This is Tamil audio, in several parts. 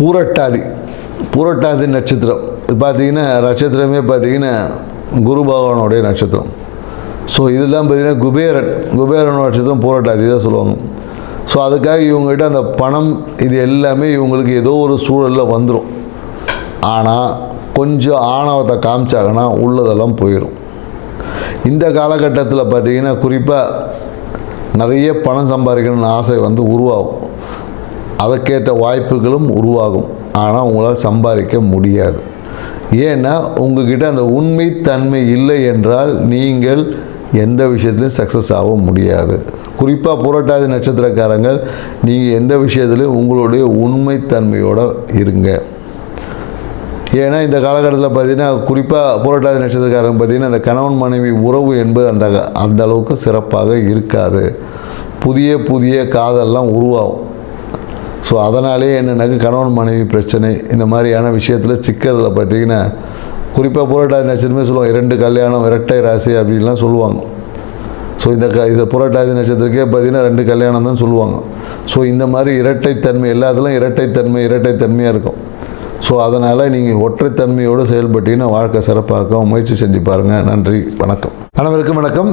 பூரட்டாதி பூரட்டாதி நட்சத்திரம். பார்த்தீங்கன்னா நட்சத்திரமே பார்த்தீங்கன்னா குரு பகவானுடைய நட்சத்திரம். ஸோ இதெல்லாம் பார்த்தீங்கன்னா குபேரன். குபேரன் நட்சத்திரம் பூரட்டாதி தான் சொல்லுவாங்க. ஸோ அதுக்காக இவங்ககிட்ட அந்த பணம் இது எல்லாமே இவங்களுக்கு ஏதோ ஒரு சூழலில் வந்துடும் ஆனால் கொஞ்சம் ஆணவத்தை காமிச்சாங்கன்னா உள்ளதெல்லாம் போயிடும் இந்த காலகட்டத்தில் பார்த்தீங்கன்னா குறிப்பாக நிறைய பணம் சம்பாதிக்கணும்னு ஆசை வந்து உருவாகும். அதற்கேற்ற வாய்ப்புகளும் உருவாகும். ஆனால் உங்களால் சம்பாதிக்க முடியாது. ஏன்னா உங்ககிட்ட அந்த உண்மை தன்மை இல்லை என்றால் நீங்கள் எந்த விஷயத்துலையும் சக்ஸஸ் ஆக முடியாது. குறிப்பாக புரட்டாதி நட்சத்திரக்காரங்கள் நீங்கள் எந்த விஷயத்துலையும் உங்களுடைய உண்மைத்தன்மையோடு இருங்க. ஏன்னா இந்த காலகட்டத்தில் பார்த்தீங்கன்னா குறிப்பாக புரட்டாதி நட்சத்திரக்காரங்க பார்த்தீங்கன்னா அந்த கணவன் மனைவி உறவு என்பது அந்த அந்த அளவுக்கு சிறப்பாக இருக்காது. புதிய புதிய காதல்லாம் உருவாகும். ஸோ அதனாலே என்னென்னாக்க கணவன் மனைவி பிரச்சனை இந்த மாதிரியான விஷயத்தில் சிக்கிறதுல பார்த்தீங்கன்னா குறிப்பாக புரட்டாதி நட்சத்திரமே சொல்லுவாங்க இரண்டு கல்யாணம் இரட்டை ராசி அப்படின்லாம் சொல்லுவாங்க. ஸோ இந்த க இந்த புரட்டாதி நட்சத்திரக்கே பார்த்தீங்கன்னா ரெண்டு கல்யாணம் தான் சொல்லுவாங்க. ஸோ இந்த மாதிரி இரட்டைத்தன்மை எல்லாத்துலையும் இரட்டைத்தன்மை இரட்டைத்தன்மையாக இருக்கும். ஸோ அதனால் நீங்கள் ஒற்றைத்தன்மையோடு செயல்பட்டீங்கன்னா வாழ்க்கை சிறப்பாக முயற்சி செஞ்சு பாருங்கள் நன்றி. வணக்கம். அனைவருக்கும் வணக்கம்.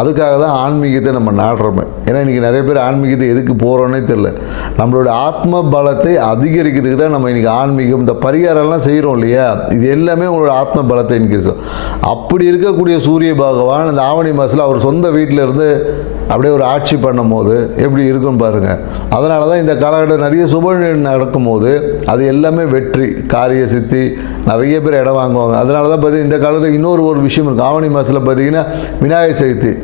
அதுக்காக தான் ஆன்மீகத்தை நம்ம நாடுறோமே. ஏன்னா இன்றைக்கி நிறைய பேர் ஆன்மீகத்தை எதுக்கு போகிறோன்னே தெரில நம்மளோட ஆத்ம பலத்தை அதிகரிக்கிறதுக்கு தான் நம்ம இன்றைக்கி ஆன்மீகம் இந்த பரிகாரம்லாம் செய்கிறோம் இல்லையா? இது எல்லாமே உங்களோட ஆத்ம பலத்தை இன்க்ரீஸும் அப்படி இருக்கக்கூடிய சூரிய பகவான் இந்த ஆவணி மாதத்தில் அவர் சொந்த வீட்டில் இருந்து அப்படியே ஒரு ஆட்சி பண்ணும் போது எப்படி இருக்கும் பாருங்கள் அதனால தான் இந்த காலகட்டம் நிறைய சுப நடக்கும்போது அது எல்லாமே வெற்றி காரிய சித்தி நிறைய பேர் இடம் வாங்குவாங்க. அதனால தான் பார்த்தீங்கன்னா இந்த காலத்தில் இன்னொரு ஒரு விஷயம் இருக்குது ஆவணி மாதத்தில் பார்த்தீங்கன்னா விநாயகர் சதுர்த்தி.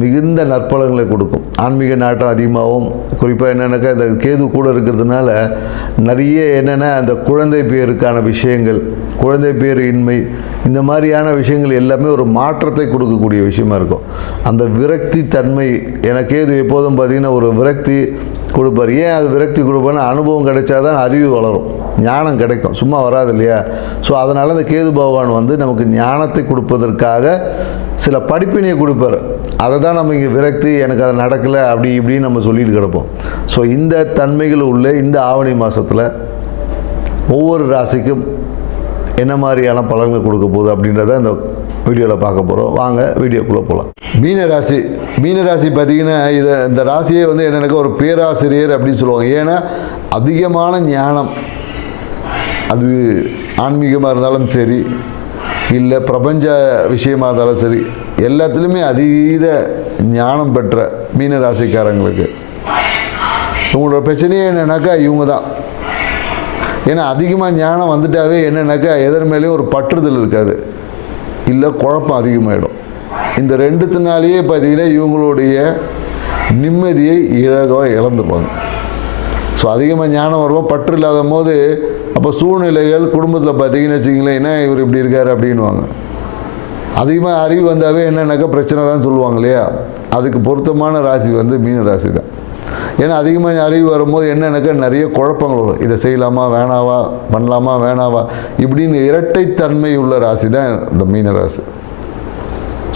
மிகுந்த நற்பலங்களை கொடுக்கும். ஆன்மீக நாட்டம் அதிகமாகவும் குறிப்பாக என்னென்னாக்கா இந்த கேது கூட இருக்கிறதுனால நிறைய என்னென்னா அந்த குழந்தை பேருக்கான விஷயங்கள் குழந்தை பேர் இன்மை இந்த மாதிரியான விஷயங்கள் எல்லாமே ஒரு மாற்றத்தை கொடுக்கக்கூடிய விஷயமா இருக்கும். அந்த விரக்தி தன்மை எனக்கு கேது எப்போதும் பார்த்திங்கன்னா ஒரு விரக்தி கொடுப்பார். ஏன் அது விரக்தி கொடுப்பேன்னு அனுபவம் கிடைச்சாதான் அறிவு வளரும். ஞானம் கிடைக்கும். சும்மா வராது இல்லையா ஸோ அதனால் அந்த கேது பகவான் வந்து நமக்கு ஞானத்தை கொடுப்பதற்காக சில படிப்பினையை கொடுப்பார். அதை தான் நம்ம இங்கே விரக்தி எனக்கு அதை நடக்கலை அப்படி இப்படின்னு நம்ம சொல்லிட்டு கிடப்போம். ஸோ இந்த தன்மைகள் உள்ள இந்த ஆவணி மாதத்தில் ஒவ்வொரு ராசிக்கும் என்ன மாதிரியான பலன்கள் கொடுக்க போகுது அப்படின்றத இந்த வீடியோவில் பார்க்க போகிறோம் வாங்க வீடியோக்குள்ளே போகலாம் மீன ராசி மீன ராசி பார்த்தீங்கன்னா இதை இந்த ராசியே வந்து என்னென்னாக்கா ஒரு பேராசிரியர் அப்படின்னு சொல்லுவாங்க. ஏன்னா அதிகமான ஞானம். அது ஆன்மீகமாக இருந்தாலும் சரி இல்லை பிரபஞ்ச விஷயமாக இருந்தாலும் சரி எல்லாத்துலேயுமே அதீத ஞானம் பெற்ற மீன ராசிக்காரங்களுக்கு இவங்களோட பிரச்சனையே என்னென்னாக்கா இவங்க தான் ஏன்னா அதிகமாக ஞானம் வந்துட்டாவே என்னென்னாக்கா எதர் மேலேயும் ஒரு பற்றுதல் இருக்காது. இல்லை குழப்பம் அதிகமாகிடும் இந்த ரெண்டுத்தினாலேயே பார்த்தீங்கன்னா இவங்களுடைய நிம்மதியை இழகவா இழந்துப்பாங்க ஸோ அதிகமாக ஞானம் வருவோம் பற்று இல்லாத போது அப்போ சூழ்நிலைகள் குடும்பத்தில் பார்த்தீங்கன்னு வச்சிங்களேன் என்ன இவர் இப்படி இருக்கார் அப்படின்வாங்க அதிகமாக அறிவு வந்தாவே என்னென்னாக்கா பிரச்சனை தான் சொல்லுவாங்க இல்லையா? அதுக்கு பொருத்தமான ராசி வந்து மீன ராசி தான் ஏன்னா அதிகமாக அறிவு வரும்போது என்னன்னாக்கா நிறைய குழப்பங்கள் வரும். இதை செய்யலாமா? வேணாவா? பண்ணலாமா? வேணாவா? இப்படின்னு இரட்டைத்தன்மை உள்ள ராசி தான் இந்த மீன ராசி.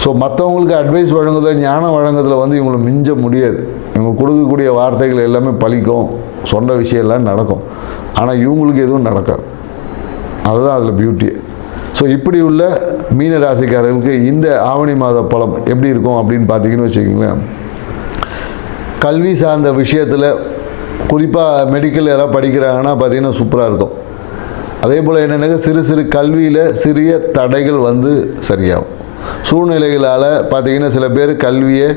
ஸோ மற்றவங்களுக்கு அட்வைஸ் வழங்குதல் ஞானம் வழங்குறதுல வந்து இவங்களை மிஞ்ச முடியாது. இவங்க கொடுக்கக்கூடிய வார்த்தைகள் எல்லாமே பழிக்கும். சொன்ன விஷயம் எல்லாம் நடக்கும். ஆனால் இவங்களுக்கு எதுவும் நடக்காது. அதுதான் அதில் பியூட்டி ஸோ இப்படி உள்ள மீன ராசிக்காரர்களுக்கு இந்த ஆவணி மாத பழம் எப்படி இருக்கும் அப்படின்னு பார்த்தீங்கன்னு வச்சுக்கிங்களேன். கல்வி சார்ந்த விஷயத்தில் குறிப்பாக மெடிக்கல் யாராவது படிக்கிறாங்கன்னா பார்த்தீங்கன்னா சூப்பராக இருக்கும். அதே போல் என்னென்னாக்கா சிறு சிறு கல்வியில் சிறிய தடைகள் வந்து சரியாகும். சூழ்நிலைகளால் பார்த்தீங்கன்னா சில பேர் கல்வியை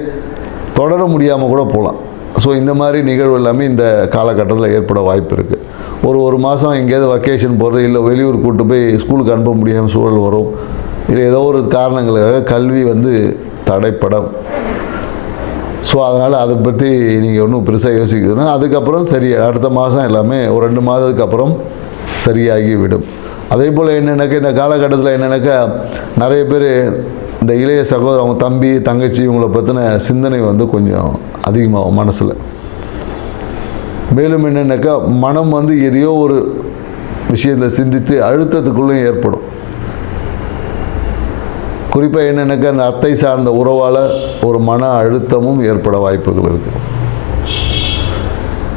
தொடர முடியாமல் கூட போகலாம். ஸோ இந்த மாதிரி நிகழ்வு எல்லாமே இந்த காலகட்டத்தில் ஏற்பட வாய்ப்பு இருக்குது ஒரு ஒரு மாதம் எங்கேயாவது வக்கேஷன் போகிறது இல்லை வெளியூர் கூட்டு போய் ஸ்கூலுக்கு அனுப்ப முடியாமல் சூழல் வரும். இல்லை ஏதோ ஒரு காரணங்களுக்காக கல்வி வந்து தடைப்படும். ஸோ அதனால் அதை பற்றி நீங்கள் ஒன்றும் பெருசாக யோசிக்கணும்னா அதுக்கப்புறம் சரி அடுத்த மாதம் எல்லாமே ஒரு ரெண்டு மாதத்துக்கு அப்புறம் சரியாகி விடும். அதே போல் என்னென்னாக்கா இந்த காலகட்டத்தில் என்னென்னாக்கா நிறைய பேர் இந்த இளைய சகோதரர் அவங்க தம்பி தங்கச்சி இவங்களை பற்றின சிந்தனை வந்து கொஞ்சம் அதிகமாகும் மனசில். மேலும் என்னென்னாக்கா மனம் வந்து எதையோ ஒரு விஷயத்தை சிந்தித்து அழுத்தத்துக்குள்ளேயும் ஏற்படும். குறிப்பாக என்னென்னாக்கா அந்த அத்தை சார்ந்த உறவால் ஒரு மன அழுத்தமும் ஏற்பட வாய்ப்புகள் இருக்குது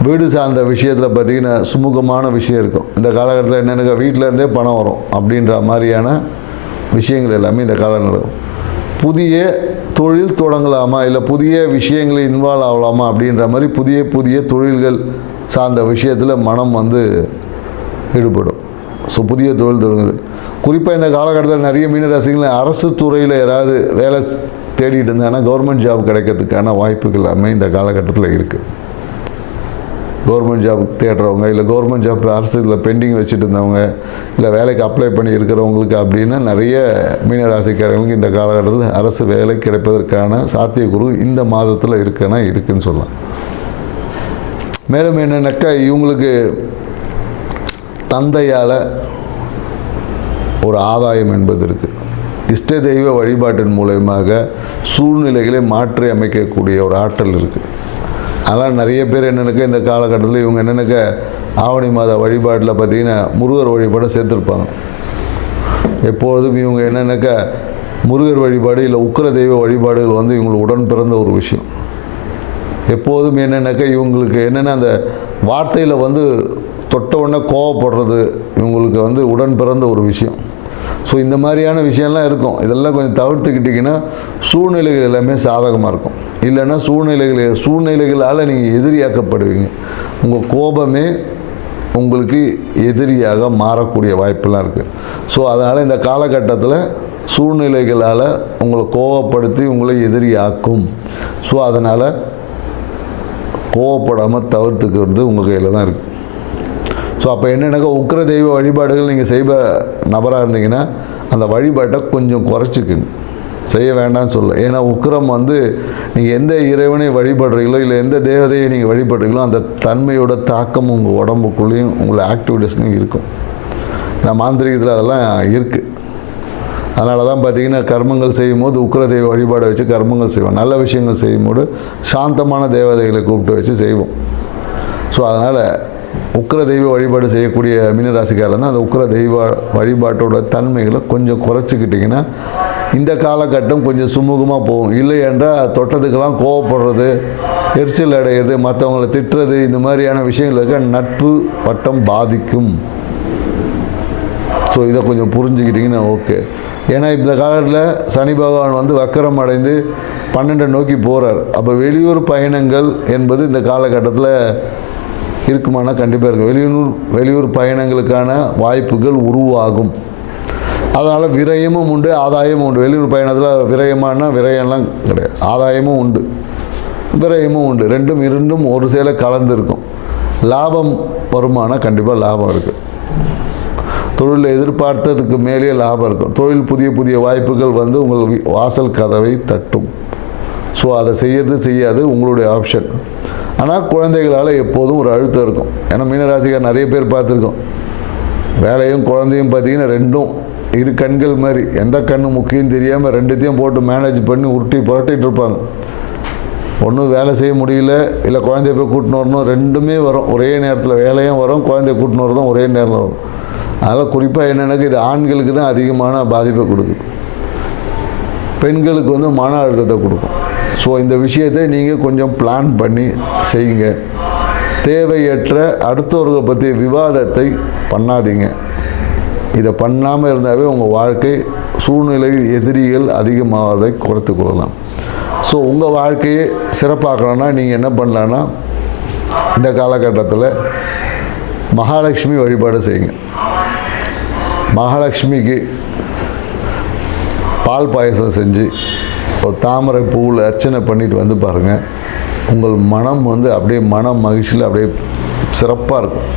வீடு சார்ந்த விஷயத்தில் பார்த்திங்கன்னா சுமூகமான விஷயம் இருக்கும். இந்த காலகட்டத்தில் என்னென்னாக்கா வீட்டிலேருந்தே பணம் வரும் அப்படின்ற மாதிரியான விஷயங்கள் எல்லாமே இந்த காலம் நடக்கும். புதிய தொழில் தொடங்கலாமா இல்லை புதிய விஷயங்களில் இன்வால்வ் ஆகலாமா அப்படின்ற மாதிரி புதிய புதிய தொழில்கள் சார்ந்த விஷயத்தில் மனம் வந்து ஈடுபடும். ஸோ புதிய தொழில் தொடங்குது. குறிப்பாக இந்த காலகட்டத்தில் நிறைய மீனராசிகள் அரசு துறையில் யாராவது வேலை தேடிட்டு இருந்தாங்கன்னா கவர்மெண்ட் ஜாப் கிடைக்கிறதுக்கான வாய்ப்புகள் எல்லாமே இந்த காலகட்டத்தில் இருக்குது கவர்மெண்ட் ஜாப் தேடுறவங்க இல்லை கவர்மெண்ட் ஜாப் அரசு இதில் பெண்டிங் வச்சுட்டு இருந்தவங்க இல்லை வேலைக்கு அப்ளை பண்ணி இருக்கிறவங்களுக்கு அப்படின்னா நிறைய மீனராசிக்காரங்களுக்கு இந்த காலகட்டத்தில் அரசு வேலை கிடைப்பதற்கான சாத்தியக்குறு இந்த மாதத்தில் இருக்குன்னா இருக்குன்னு சொல்லலாம். மேலும் என்னென்னாக்கா இவங்களுக்கு தந்தையால் ஒரு ஆதாயம் என்பது இருக்குது இஷ்ட தெய்வ வழிபாட்டின் மூலயமாக சூழ்நிலைகளை மாற்றி அமைக்கக்கூடிய ஒரு ஆற்றல் இருக்குது அதனால் நிறைய பேர் என்னென்னக்க இந்த காலகட்டத்தில் இவங்க என்னென்னக்க ஆவணி மாத வழிபாட்டில் பார்த்திங்கன்னா முருகர் வழிபாடை சேர்த்துருப்பாங்க. எப்பொழுதும் இவங்க என்னென்னக்க முருகர் வழிபாடு இல்லை உக்கிர தெய்வ வழிபாடுகள் வந்து இவங்களுக்கு உடன் பிறந்த ஒரு விஷயம். எப்போதும் என்னென்னாக்கா இவங்களுக்கு என்னென்ன அந்த வார்த்தையில் வந்து தொட்ட உடனே கோவப்படுறது இவங்களுக்கு வந்து உடன் பிறந்த ஒரு விஷயம். ஸோ இந்த மாதிரியான விஷயம்லாம் இருக்கும். இதெல்லாம் கொஞ்சம் தவிர்த்துக்கிட்டிங்கன்னா சூழ்நிலைகள் எல்லாமே சாதகமாக இருக்கும். இல்லைன்னா சூழ்நிலைகள் சூழ்நிலைகளால் நீங்கள் எதிரியாக்கப்படுவீங்க. உங்கள் கோபமே உங்களுக்கு எதிரியாக மாறக்கூடிய வாய்ப்பெல்லாம் இருக்குது ஸோ அதனால் இந்த காலகட்டத்தில் சூழ்நிலைகளால் உங்களை கோவப்படுத்தி உங்களை எதிரியாக்கும். ஸோ அதனால் கோவப்படாமல் தவிர்த்துக்கிறது உங்கள் கையில் தான் இருக்குது ஸோ அப்போ என்னென்னாக்கா உக்கிர தெய்வ வழிபாடுகள் நீங்கள் செய்ப நபராக இருந்தீங்கன்னா அந்த வழிபாட்டை கொஞ்சம் குறைச்சிக்குங்க. செய்ய வேண்டாம்னு சொல்ல. ஏன்னா உக்கிரம் வந்து நீங்கள் எந்த இறைவனை வழிபடுறீங்களோ இல்லை எந்த தேவதையை நீங்கள் வழிபடுறீங்களோ அந்த தன்மையோட தாக்கம் உங்கள் உடம்புக்குள்ளேயும் உங்களை ஆக்டிவிட்டீஸ்லையும் இருக்கும். நான் மாந்திரிகத்தில் அதெல்லாம் இருக்குது அதனால தான் பார்த்தீங்கன்னா கர்மங்கள் செய்யும்போது உக்கிர தெய்வ வழிபாடை வச்சு கர்மங்கள் செய்வோம். நல்ல விஷயங்கள் செய்யும்போது சாந்தமான தேவதைகளை கூப்பிட்டு வச்சு செய்வோம். ஸோ அதனால் உக்கர தெய்வ வழிபாடு செய்யக்கூடிய மீனராசிக்காரில் தான் அந்த உக்கிர தெய்வ வழிபாட்டோட தன்மைகளை கொஞ்சம் குறைச்சிக்கிட்டிங்கன்னா இந்த காலகட்டம் கொஞ்சம் சுமூகமாக போகும். இல்லை என்றால் தொட்டதுக்கெல்லாம் கோவப்படுறது எரிச்சல் அடையிறது மற்றவங்களை திட்டுறது இந்த மாதிரியான விஷயங்களுக்கு நட்பு வட்டம் பாதிக்கும். ஸோ இதை கொஞ்சம் புரிஞ்சுக்கிட்டிங்கன்னா ஓகே. ஏன்னா இந்த காலத்தில் சனி பகவான் வந்து வக்கரம் அடைந்து பன்னெண்டை நோக்கி போகிறார் அப்போ வெளியூர் பயணங்கள் என்பது இந்த காலகட்டத்தில் இருக்குமானா கண்டிப்பாக இருக்கும். வெளியூர் வெளியூர் பயணங்களுக்கான வாய்ப்புகள் உருவாகும். அதனால் விரயமும் உண்டு ஆதாயமும் உண்டு. வெளியூர் பயணத்தில் விரயமான விரயம்லாம் கிடையாது. ஆதாயமும் உண்டு. விரயமும் உண்டு. ரெண்டும் இரண்டும் ஒரு சேல கலந்துருக்கும். லாபம் வருமானம் கண்டிப்பாக லாபம் இருக்குது தொழிலில் எதிர்பார்த்ததுக்கு மேலே லாபம் இருக்கும். தொழில் புதிய புதிய வாய்ப்புகள் வந்து உங்கள் வாசல் கதவை தட்டும். ஸோ அதை செய்யறது செய்யாது. உங்களுடைய ஆப்ஷன் ஆனால் குழந்தைகளால் எப்போதும் ஒரு அழுத்தம் இருக்கும். ஏன்னா மீனராசிக்கார் நிறைய பேர் பார்த்துருக்கோம். வேலையும் குழந்தையும் பார்த்தீங்கன்னா ரெண்டும் இரு கண்கள் மாதிரி. எந்த கண்ணு முக்கியம் தெரியாமல் ரெண்டுத்தையும் போட்டு மேனேஜ் பண்ணி உருட்டி புரட்டிட்டு இருப்பாங்க. ஒன்றும் வேலை செய்ய முடியல இல்லை குழந்தைய போய் கூட்டின்னு வரணும் ரெண்டுமே வரும். ஒரே நேரத்தில் வேலையும் வரும் குழந்தைய கூட்டின்னு வரதும் ஒரே நேரத்தில் வரும். அதனால் குறிப்பாக என்னென்னாக்க இது ஆண்களுக்கு தான் அதிகமான பாதிப்பை கொடுக்குது பெண்களுக்கு வந்து மன அழுத்தத்தை கொடுக்கும். ஸோ இந்த விஷயத்தை நீங்கள் கொஞ்சம் பிளான் பண்ணி செய்யுங்க. தேவையற்ற அடுத்தவர்கள் பற்றிய விவாதத்தை பண்ணாதீங்க. இதை பண்ணாமல் இருந்தாவே உங்கள் வாழ்க்கை சூழ்நிலையில் எதிரிகள் அதிகமாவதை குறைத்து கொள்ளலாம். ஸோ உங்கள் வாழ்க்கையை சிறப்பாக்கணும்னா நீங்கள் என்ன பண்ணலான்னா இந்த காலகட்டத்தில் மகாலட்சுமி வழிபாடு செய்யுங்க. மகாலட்சுமிக்கு பால் பாயசம் செஞ்சு ஒரு தாமரை பூவில் அர்ச்சனை பண்ணிட்டு வந்து பாருங்கள் உங்கள் மனம் வந்து அப்படியே மனம் மகிழ்ச்சியில் அப்படியே சிறப்பாக இருக்கும்.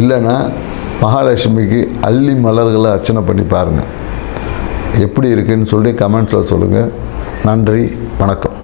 இல்லைன்னா மகாலட்சுமிக்கு அள்ளி மலர்களை அர்ச்சனை பண்ணி பாருங்கள் எப்படி இருக்குன்னு சொல்லி கமெண்ட்ஸில் சொல்லுங்கள் நன்றி வணக்கம்.